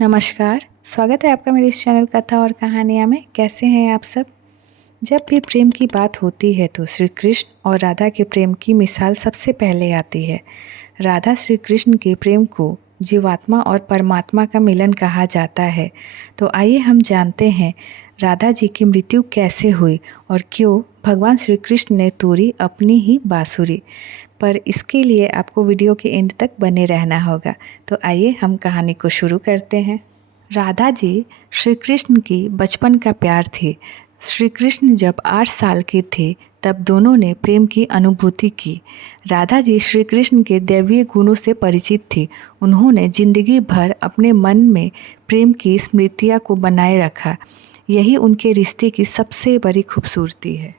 नमस्कार, स्वागत है आपका मेरे इस चैनल कथा और कहानियाँ में। कैसे हैं आप सब? जब भी प्रेम की बात होती है तो श्री कृष्ण और राधा के प्रेम की मिसाल सबसे पहले आती है। राधा श्री कृष्ण के प्रेम को जीवात्मा और परमात्मा का मिलन कहा जाता है। तो आइए हम जानते हैं राधा जी की मृत्यु कैसे हुई और क्यों भगवान श्री कृष्ण ने तोड़ी अपनी ही बांसुरी। पर इसके लिए आपको वीडियो के एंड तक बने रहना होगा। तो आइए हम कहानी को शुरू करते हैं। राधा जी श्री कृष्ण की बचपन का प्यार थी। श्री कृष्ण जब 8 साल के थे तब दोनों ने प्रेम की अनुभूति की। राधा जी श्री कृष्ण के दैवीय गुणों से परिचित थी। उन्होंने जिंदगी भर अपने मन में प्रेम की स्मृतियाँ को बनाए रखा। यही उनके रिश्ते की सबसे बड़ी खूबसूरती है।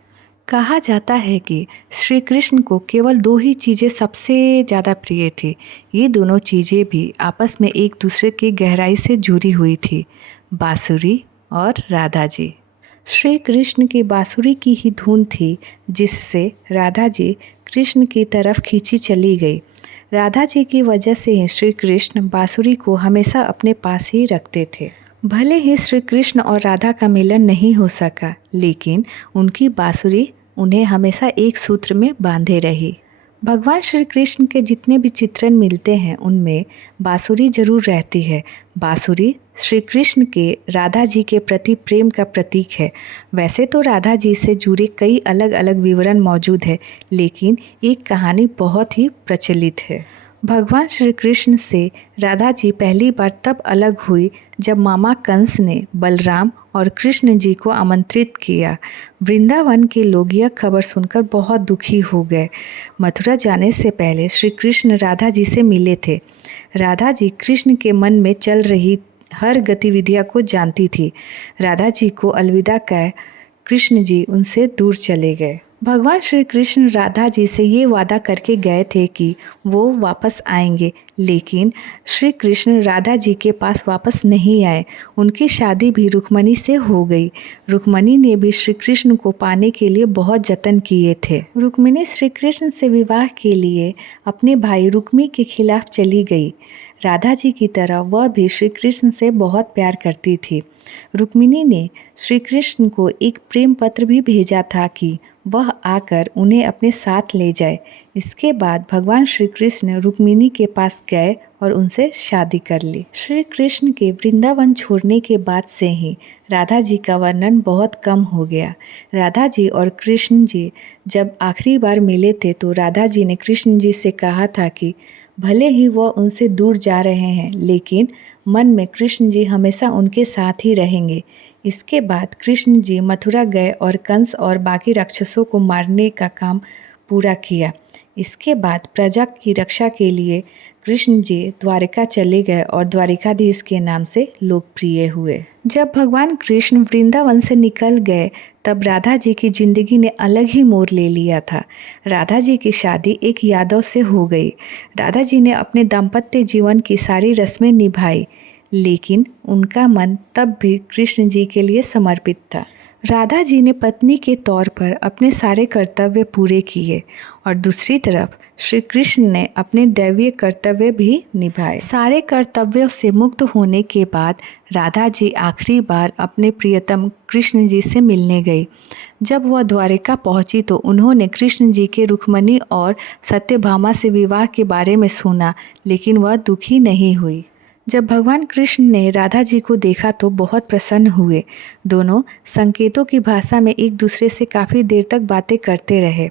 कहा जाता है कि श्री कृष्ण को केवल 2 ही चीज़ें सबसे ज़्यादा प्रिय थी। ये दोनों चीज़ें भी आपस में एक दूसरे की गहराई से जुड़ी हुई थी, बांसुरी और राधा जी। श्री कृष्ण की बांसुरी की ही धुन थी जिससे राधा जी कृष्ण की तरफ खींची चली गई। राधा जी की वजह से ही श्री कृष्ण बांसुरी को हमेशा अपने पास ही रखते थे। भले ही श्री कृष्ण और राधा का मिलन नहीं हो सका, लेकिन उनकी बांसुरी उन्हें हमेशा एक सूत्र में बांधे रही। भगवान श्री कृष्ण के जितने भी चित्रण मिलते हैं उनमें बांसुरी जरूर रहती है। बांसुरी श्री कृष्ण के राधा जी के प्रति प्रेम का प्रतीक है। वैसे तो राधा जी से जुड़े कई अलग अलग विवरण मौजूद है, लेकिन एक कहानी बहुत ही प्रचलित है। भगवान श्री कृष्ण से राधा जी पहली बार तब अलग हुई जब मामा कंस ने बलराम और कृष्ण जी को आमंत्रित किया। वृंदावन के लोग यह खबर सुनकर बहुत दुखी हो गए। मथुरा जाने से पहले श्री कृष्ण राधा जी से मिले थे। राधा जी कृष्ण के मन में चल रही हर गतिविधियां को जानती थी। राधा जी को अलविदा कह कृष्ण जी उनसे दूर चले गए। भगवान श्री कृष्ण राधा जी से ये वादा करके गए थे कि वो वापस आएंगे, लेकिन श्री कृष्ण राधा जी के पास वापस नहीं आए। उनकी शादी भी रुक्मणी से हो गई। रुक्मणी ने भी श्री कृष्ण को पाने के लिए बहुत जतन किए थे। रुक्मिणी श्री कृष्ण से विवाह के लिए अपने भाई रुक्मी के खिलाफ चली गई। राधा जी की तरह वह भी श्री कृष्ण से बहुत प्यार करती थी। रुक्मिणी ने श्री कृष्ण को एक प्रेम पत्र भी भेजा था कि वह आकर उन्हें अपने साथ ले जाए। इसके बाद भगवान श्री कृष्ण रुक्मिणी के पास गए और उनसे शादी कर ली। श्री कृष्ण के वृंदावन छोड़ने के बाद से ही राधा जी का वर्णन बहुत कम हो गया। राधा जी और कृष्ण जी जब आखिरी बार मिले थे तो राधा जी ने कृष्ण जी से कहा था कि भले ही वह उनसे दूर जा रहे हैं, लेकिन मन में कृष्ण जी हमेशा उनके साथ ही रहेंगे। इसके बाद कृष्ण जी मथुरा गए और कंस और बाकी राक्षसों को मारने का काम पूरा किया। इसके बाद प्रजा की रक्षा के लिए कृष्ण जी द्वारिका चले गए और द्वारिकाधीश के नाम से लोकप्रिय हुए। जब भगवान कृष्ण वृंदावन से निकल गए तब राधा जी की जिंदगी ने अलग ही मोड़ ले लिया था। राधा जी की शादी एक यादव से हो गई। राधा जी ने अपने दाम्पत्य जीवन की सारी रस्में निभाई, लेकिन उनका मन तब भी कृष्ण जी के लिए समर्पित था। राधा जी ने पत्नी के तौर पर अपने सारे कर्तव्य पूरे किए और दूसरी तरफ श्री कृष्ण ने अपने दैवीय कर्तव्य भी निभाए। सारे कर्तव्यों से मुक्त होने के बाद राधा जी आखिरी बार अपने प्रियतम कृष्ण जी से मिलने गई। जब वह द्वारिका पहुंची तो उन्होंने कृष्ण जी के रुक्मणी और सत्यभामा से विवाह के बारे में सुना, लेकिन वह दुखी नहीं हुई। जब भगवान कृष्ण ने राधा जी को देखा तो बहुत प्रसन्न हुए। दोनों संकेतों की भाषा में एक दूसरे से काफ़ी देर तक बातें करते रहे।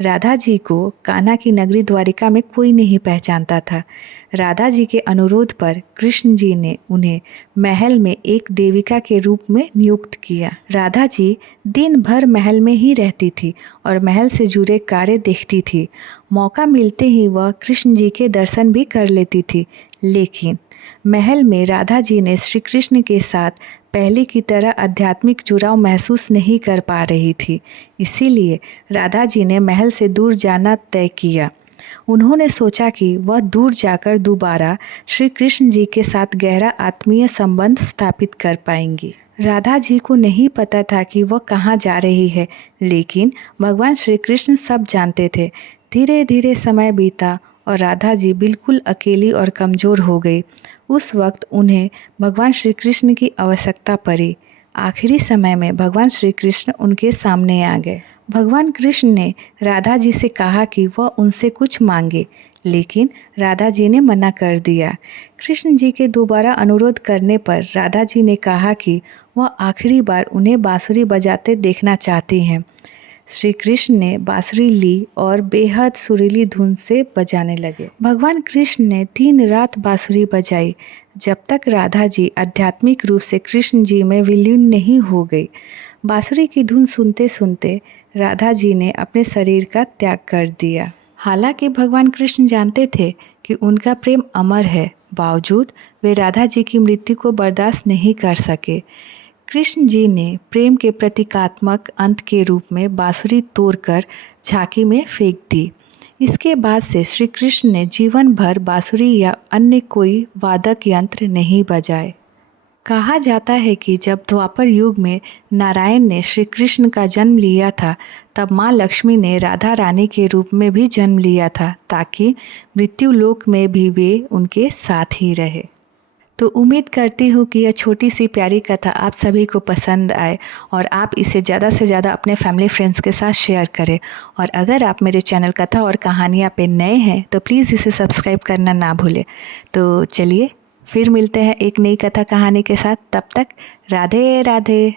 राधा जी को कान्हा की नगरी द्वारिका में कोई नहीं पहचानता था। राधा जी के अनुरोध पर कृष्ण जी ने उन्हें महल में एक देविका के रूप में नियुक्त किया। राधा जी दिन भर महल में ही रहती थी और महल से जुड़े कार्य देखती थी। मौका मिलते ही वह कृष्ण जी के दर्शन भी कर लेती थी, लेकिन महल में राधा जी ने श्री कृष्ण के साथ पहले की तरह आध्यात्मिक जुड़ाव महसूस नहीं कर पा रही थी। इसीलिए राधा जी ने महल से दूर जाना तय किया। उन्होंने सोचा कि वह दूर जाकर दोबारा श्री कृष्ण जी के साथ गहरा आत्मीय संबंध स्थापित कर पाएंगी। राधा जी को नहीं पता था कि वह कहाँ जा रही है, लेकिन भगवान श्री कृष्ण सब जानते थे। धीरे धीरे समय बीता और राधा जी बिल्कुल अकेली और कमज़ोर हो गई। उस वक्त उन्हें भगवान श्री कृष्ण की आवश्यकता पड़ी। आखिरी समय में भगवान श्री कृष्ण उनके सामने आ गए। भगवान कृष्ण ने राधा जी से कहा कि वह उनसे कुछ मांगे, लेकिन राधा जी ने मना कर दिया। कृष्ण जी के दोबारा अनुरोध करने पर राधा जी ने कहा कि वह आखिरी बार उन्हें बांसुरी बजाते देखना चाहती हैं। श्री कृष्ण ने बांसुरी ली और बेहद सुरीली धुन से बजाने लगे। भगवान कृष्ण ने दिन रात बांसुरी बजाई, जब तक राधा जी आध्यात्मिक रूप से कृष्ण जी में विलीन नहीं हो गई। बांसुरी की धुन सुनते सुनते राधा जी ने अपने शरीर का त्याग कर दिया। हालांकि भगवान कृष्ण जानते थे कि उनका प्रेम अमर है, बावजूद वे राधा जी की मृत्यु को बर्दाश्त नहीं कर सके। कृष्ण जी ने प्रेम के प्रतीकात्मक अंत के रूप में बांसुरी तोड़कर झांकी में फेंक दी। इसके बाद से श्री कृष्ण ने जीवन भर बांसुरी या अन्य कोई वादक यंत्र नहीं बजाए। कहा जाता है कि जब द्वापर युग में नारायण ने श्री कृष्ण का जन्म लिया था, तब माँ लक्ष्मी ने राधा रानी के रूप में भी जन्म लिया था, ताकि मृत्यु लोक में भी वे उनके साथ ही रहे। तो उम्मीद करती हूँ कि यह छोटी सी प्यारी कथा आप सभी को पसंद आए और आप इसे ज़्यादा से ज़्यादा अपने फैमिली फ्रेंड्स के साथ शेयर करें। और अगर आप मेरे चैनल कथा और कहानियाँ पे नए हैं तो प्लीज़ इसे सब्सक्राइब करना ना भूलें। तो चलिए फिर मिलते हैं एक नई कथा कहानी के साथ। तब तक राधे राधे।